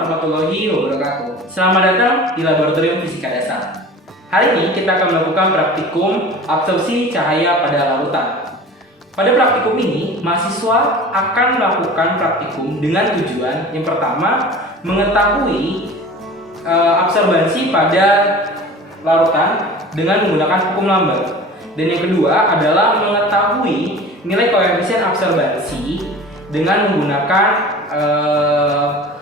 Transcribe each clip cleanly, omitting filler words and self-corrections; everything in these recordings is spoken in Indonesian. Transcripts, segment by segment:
warahmatullahi wabarakatuh. Selamat datang di Laboratorium Fisika Dasar. Hari ini kita akan melakukan praktikum absorpsi cahaya pada larutan. Pada praktikum ini, mahasiswa akan melakukan praktikum dengan tujuan yang pertama, mengetahui absorbansi pada larutan dengan menggunakan hukum Lambert. Dan yang kedua adalah mengetahui nilai koefisien absorbansi dengan menggunakan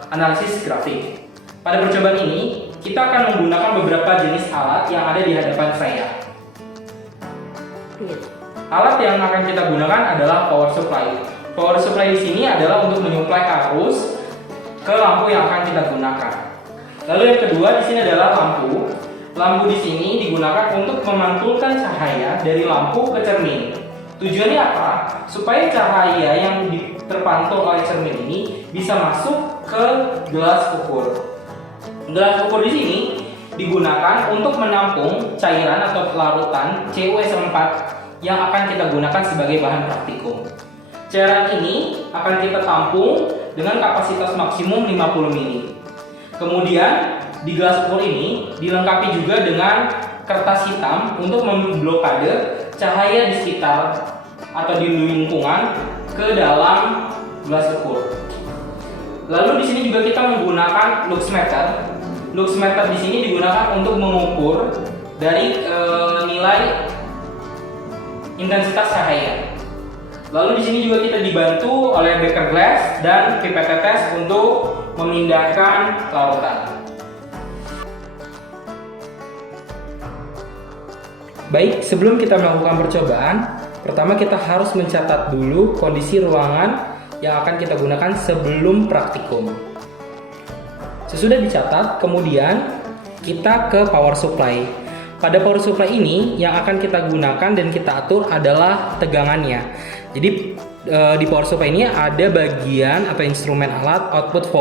analisis grafik. Pada percobaan ini, kita akan menggunakan beberapa jenis alat yang ada di hadapan saya. Alat yang akan kita gunakan adalah power supply. Power supply di sini adalah untuk menyuplai arus ke lampu yang akan kita gunakan. Lalu yang kedua di sini adalah lampu. Lampu di sini digunakan untuk memantulkan cahaya dari lampu ke cermin. Tujuannya apa? Supaya cahaya yang terpantul oleh cermin ini bisa masuk ke gelas ukur. Gelas ukur di sini digunakan untuk menampung cairan atau larutan CuS4 yang akan kita gunakan sebagai bahan praktikum. Cairan ini akan kita tampung dengan kapasitas maksimum 50 ml. Kemudian di gelas ukur ini dilengkapi juga dengan kertas hitam untuk memblokade cahaya di sekitar atau di lingkungan ke dalam gelas ukur. Lalu di sini juga kita menggunakan luxmeter. Luxmeter di sini digunakan untuk mengukur dari nilai intensitas cahaya. Lalu di sini juga kita dibantu oleh beker glass dan pipet tetes untuk memindahkan larutan. Baik, sebelum kita melakukan percobaan, pertama kita harus mencatat dulu kondisi ruangan yang akan kita gunakan sebelum praktikum. Sesudah dicatat, kemudian kita ke power supply. Pada power supply ini yang akan kita gunakan dan kita atur adalah tegangannya. Jadi di power supply ini ada bagian atau instrumen alat output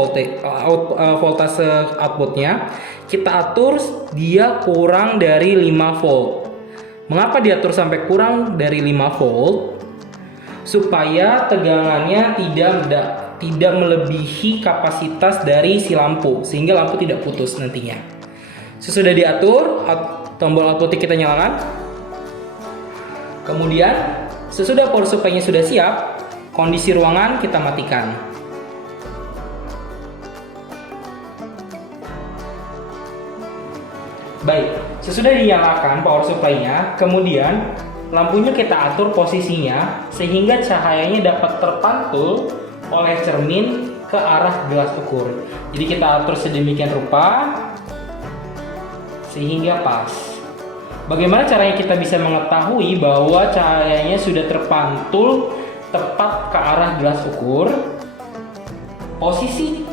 voltase outputnya. Kita atur dia kurang dari 5 volt. Mengapa diatur sampai kurang dari 5 volt? Supaya tegangannya tidak melebihi kapasitas dari si lampu, sehingga lampu tidak putus nantinya. Sesudah diatur, tombol output kita nyalakan. Kemudian, sesudah power supply-nya sudah siap, kondisi ruangan kita matikan. Baik, sesudah dinyalakan power supply-nya, kemudian lampunya kita atur posisinya sehingga cahayanya dapat terpantul oleh cermin ke arah gelas ukur. Jadi kita atur sedemikian rupa sehingga pas. Bagaimana caranya kita bisa mengetahui bahwa cahayanya sudah terpantul tepat ke arah gelas ukur? Posisi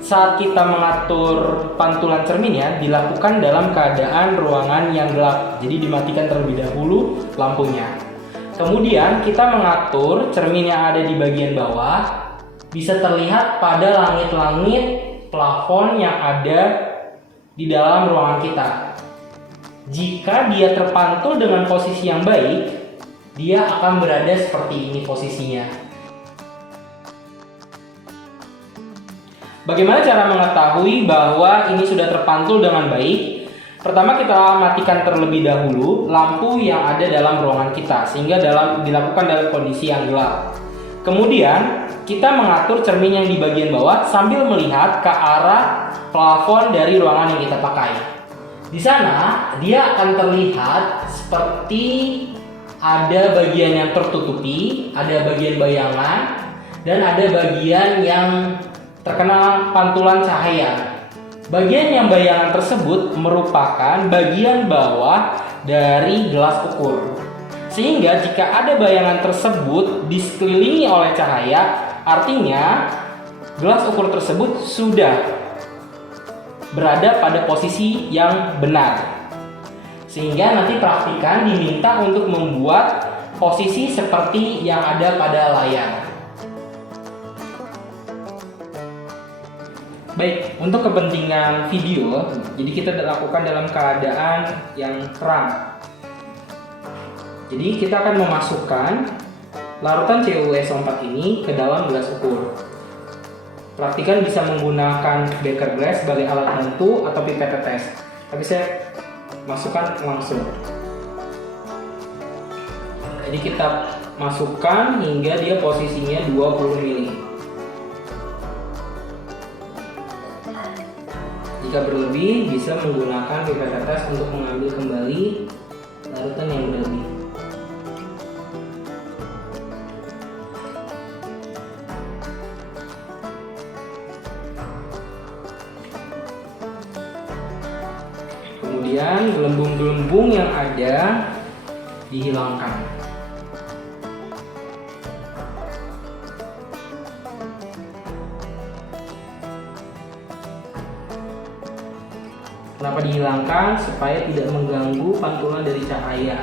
saat kita mengatur pantulan cerminnya dilakukan dalam keadaan ruangan yang gelap. Jadi dimatikan terlebih dahulu lampunya. Kemudian kita mengatur cermin yang ada di bagian bawah bisa terlihat pada langit-langit plafon yang ada di dalam ruangan kita. Jika dia terpantul dengan posisi yang baik, dia akan berada seperti ini posisinya. Bagaimana cara mengetahui bahwa ini sudah terpantul dengan baik? Pertama kita matikan terlebih dahulu lampu yang ada dalam ruangan kita sehingga dilakukan dalam kondisi yang gelap. Kemudian kita mengatur cermin yang di bagian bawah sambil melihat ke arah plafon dari ruangan yang kita pakai. Di sana dia akan terlihat seperti ada bagian yang tertutupi, ada bagian bayangan, dan ada bagian yang terkena pantulan cahaya. Bagian yang bayangan tersebut merupakan bagian bawah dari gelas ukur. Sehingga jika ada bayangan tersebut disekelilingi oleh cahaya, artinya gelas ukur tersebut sudah berada pada posisi yang benar. Sehingga nanti praktikan diminta untuk membuat posisi seperti yang ada pada layar. Baik, untuk kepentingan video, jadi kita lakukan dalam keadaan yang terang. Jadi kita akan memasukkan larutan CuS4 ini ke dalam gelas ukur. Praktikan bisa menggunakan beker glass sebagai alat bantu atau pipet tetes. Tapi saya masukkan langsung. Jadi kita masukkan hingga dia posisinya 20 ml. Jika berlebih, bisa menggunakan pipet tetes untuk mengambil kembali larutan yang berlebih. Kemudian gelembung-gelembung yang ada dihilangkan. Kenapa dihilangkan? Supaya tidak mengganggu pantulan dari cahaya.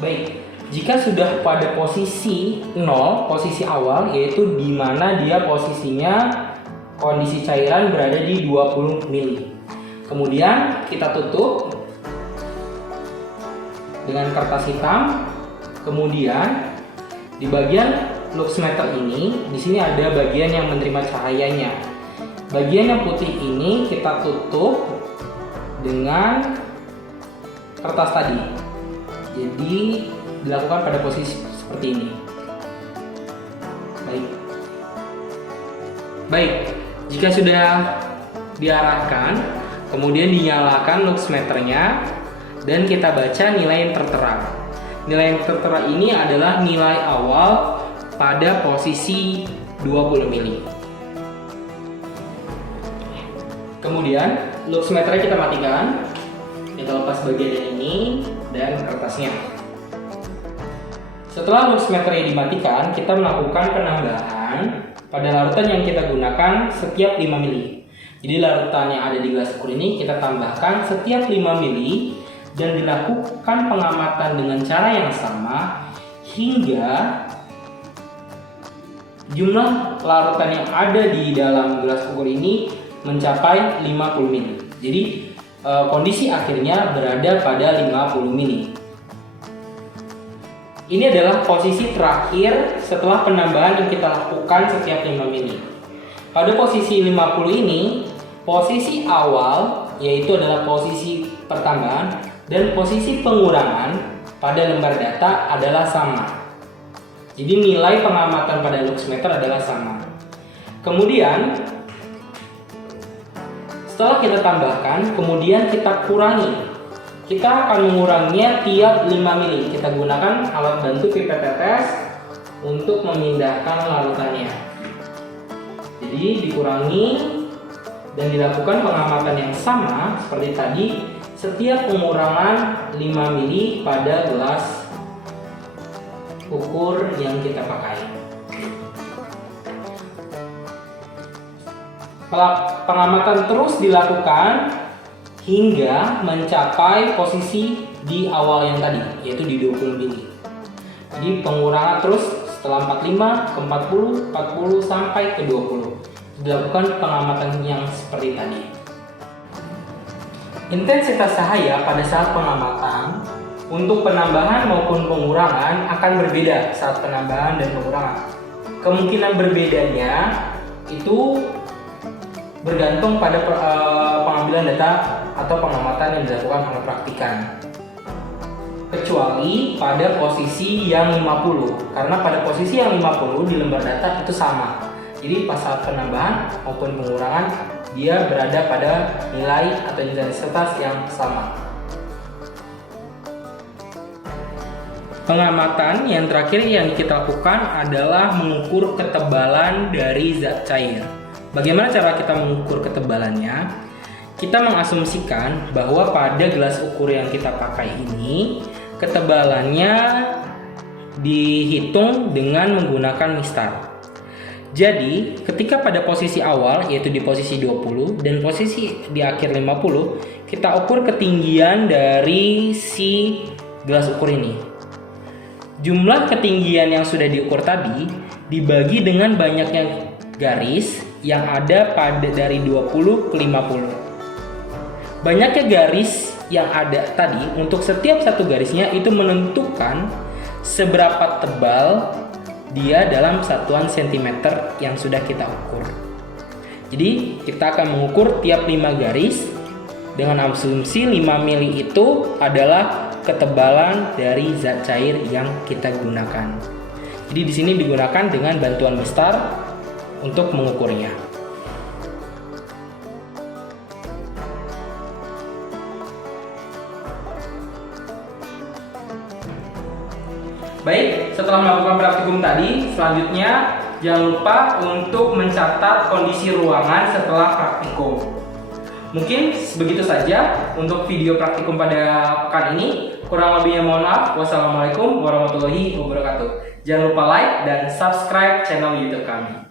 Baik, jika sudah pada posisi 0, posisi awal, yaitu di mana dia posisinya kondisi cairan berada di 20 ml. Kemudian kita tutup dengan kertas hitam. Kemudian di bagian luxmeter ini, di sini ada bagian yang menerima cahayanya. Bagian yang putih ini kita tutup dengan kertas tadi. Jadi dilakukan pada posisi seperti ini. Baik, jika sudah diarahkan, kemudian dinyalakan luxmeternya dan kita baca nilai yang tertera. Nilai yang tertera ini adalah nilai awal pada posisi 20 ml. Kemudian luxmeternya kita matikan. Kita lepas bagian ini dan kertasnya. Setelah luxmeternya dimatikan, kita melakukan penambahan pada larutan yang kita gunakan setiap 5 ml. Jadi larutan yang ada di gelas ukur ini kita tambahkan setiap 5 ml dan dilakukan pengamatan dengan cara yang sama hingga jumlah larutan yang ada di dalam gelas ukur ini mencapai 50 ml. Jadi kondisi akhirnya berada pada 50 ml. Ini adalah posisi terakhir setelah penambahan yang kita lakukan setiap 5 ml. Pada posisi 50 ini, posisi awal yaitu adalah posisi pertambahan dan posisi pengurangan pada lembar data adalah sama. Jadi nilai pengamatan pada luxmeter adalah sama. Kemudian setelah kita tambahkan, kemudian kita kurangi. Kita akan menguranginya tiap 5 ml. Kita gunakan alat bantu pipet tetes untuk memindahkan larutannya. Jadi dikurangi dan dilakukan pengamatan yang sama seperti tadi setiap pengurangan 5 ml pada gelas ukur yang kita pakai. Pengamatan terus dilakukan hingga mencapai posisi di awal yang tadi, yaitu di 20 ml. Jadi pengurangan terus setelah 45 ke 40, 40 sampai ke 20. Dilakukan pengamatan yang seperti tadi. Intensitas cahaya pada saat pengamatan untuk penambahan maupun pengurangan akan berbeda saat penambahan dan pengurangan. Kemungkinan berbedanya itu bergantung pada pengambilan data atau pengamatan yang dilakukan oleh praktikan. Kecuali pada posisi yang 50, karena pada posisi yang 50 di lembar data itu sama. Jadi pas saat penambahan maupun pengurangan dia berada pada nilai atau intensitas yang sama. Pengamatan yang terakhir yang kita lakukan adalah mengukur ketebalan dari zat cair. Bagaimana cara kita mengukur ketebalannya? Kita mengasumsikan bahwa pada gelas ukur yang kita pakai ini ketebalannya dihitung dengan menggunakan mistar. Jadi, ketika pada posisi awal yaitu di posisi 20 dan posisi di akhir 50, kita ukur ketinggian dari si gelas ukur ini. Jumlah ketinggian yang sudah diukur tadi dibagi dengan banyaknya garis yang ada pada dari 20 ke 50. Banyaknya garis yang ada tadi, untuk setiap satu garisnya itu menentukan seberapa tebal dia dalam satuan sentimeter yang sudah kita ukur. Jadi kita akan mengukur tiap 5 garis dengan asumsi 5 mili itu adalah ketebalan dari zat cair yang kita gunakan. Jadi di sini digunakan dengan bantuan mistar untuk mengukurnya. Baik, setelah melakukan praktikum tadi, selanjutnya jangan lupa untuk mencatat kondisi ruangan setelah praktikum. Mungkin begitu saja untuk video praktikum pada pekan ini. Kurang lebihnya mohon maaf. Wassalamualaikum warahmatullahi wabarakatuh. Jangan lupa like dan subscribe channel YouTube kami.